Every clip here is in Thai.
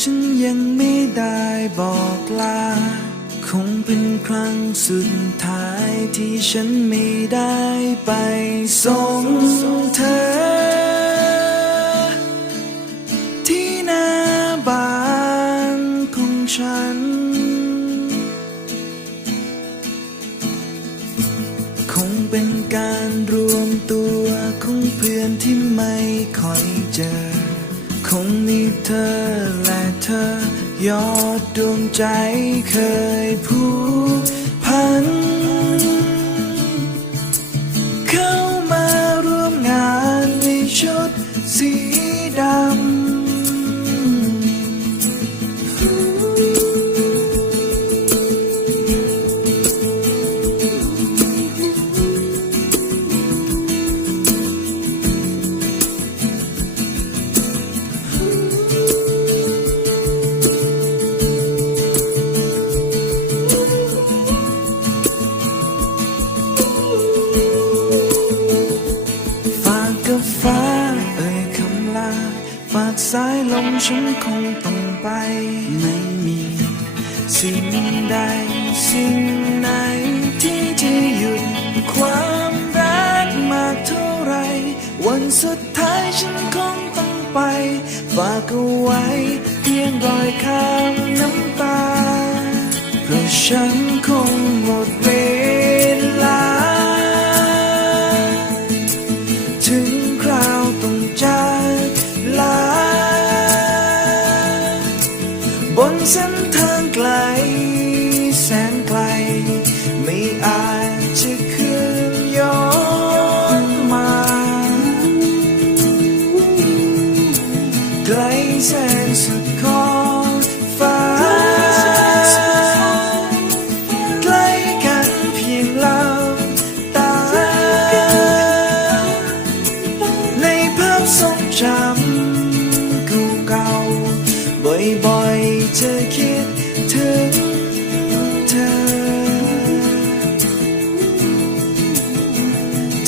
ฉันยังไม่ได้บอกลา คงเป็นครั้งสุดท้ายที่ฉันไม่ได้ไปส่งเธอ ที่หน้าบ้านของฉัน คงเป็นการรวมตัวของเพื่อนที่ไม่ค่อยเจอ งมีเธอและเธอยอดดวงใจเคยผูกพัน เข้ามา สายลมฉันคงต้องไป ไม่มี สิ่งใด สิ่งไหนที่จะหยุดความรักมากเท่าไร วันสุดท้ายฉันคงต้องไป ฝากเอาไว้เพียงรอยข้ามน้ำตา เพราะฉันคงหมดเว บนเส้นทางไกล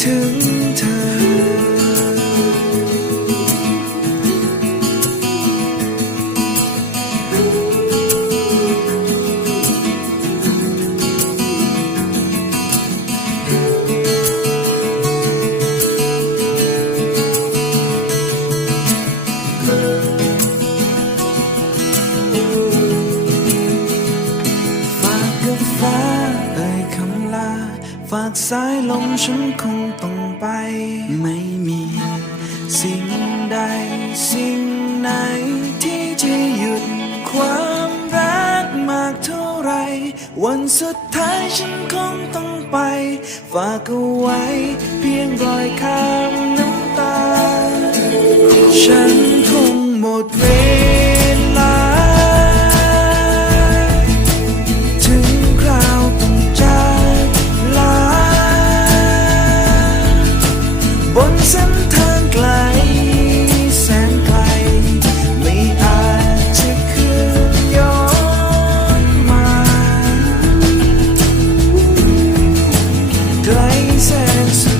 ถึงเธอ ลา ฝากสายลมฉันคงต้องไป ไม่มี สิ่งใด สิ่งไหน ที่จะหยุดความรักมากเท่าไร วันสุดท้ายฉันคงต้องไป ฝากเอาไว้ เพียงรอยข้ามน้ำตา ฉัน days and